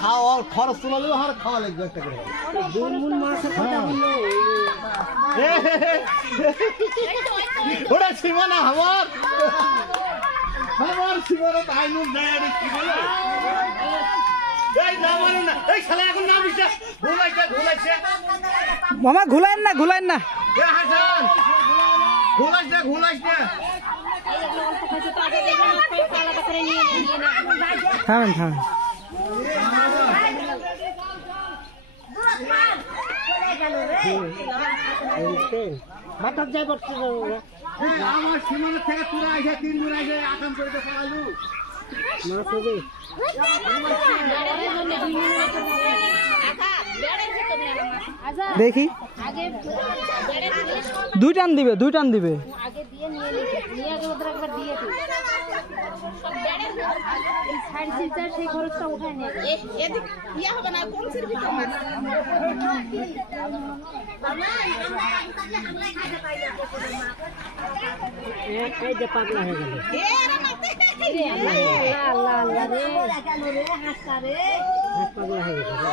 খাওয়া খরচ তোলালেও আর খাওয়া লাগবে একটা করে ওটা সীমানা আমার সীমানা তাই নুন দেয় মামা ঘুলাইন না থামেন আমার সীমানা থেকে তুলে আসে 3 দিন আগে আকাম করে পালালু দেখি 2 টান দিবে আগে দিয়ে নিয়ে আগে ওদের একবার দিয়ে দিই সব ব্যাড়ের এই সাইড সিস্টার সেই খরচটা উঠায় নিয়ে এদিক ইয়া হবে না কোন সির ভিতর মাছ এই যে পাগলা হয়ে গেল আল্লাহ আল্লাহ রে হাসটা রে পাগলা হয়ে গেল